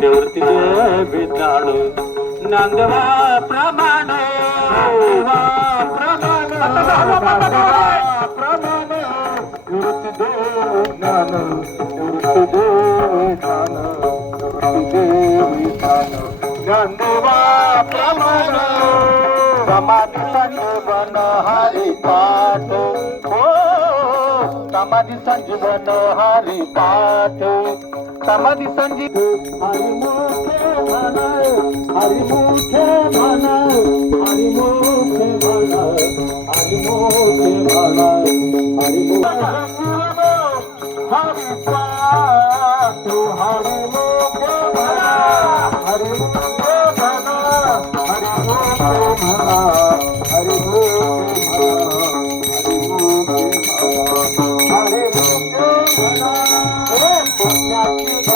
निवृत्ती विज्ञान नांदवा प्रमाण निवृत्ती ज्ञान निवृत्ती नांदवा प्रमाण समाधी संजीवन हरि पाठ समाधी संजीवन हरि पाठ समाधी संजीव हरि मुखे मन हरि मुखे मन हरि मुखे मन हरि मुखे मन हरि हरि पाठ हरि मुखे मन हरि मुखे मन हरि मुखे मन हरि मुखे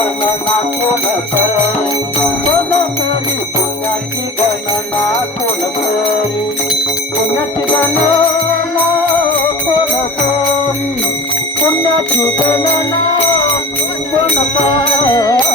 गणना कोण करी पुण्याची गणना कोण करी पुण्याची गणना कोण करी पुण्याची गणना कोण करी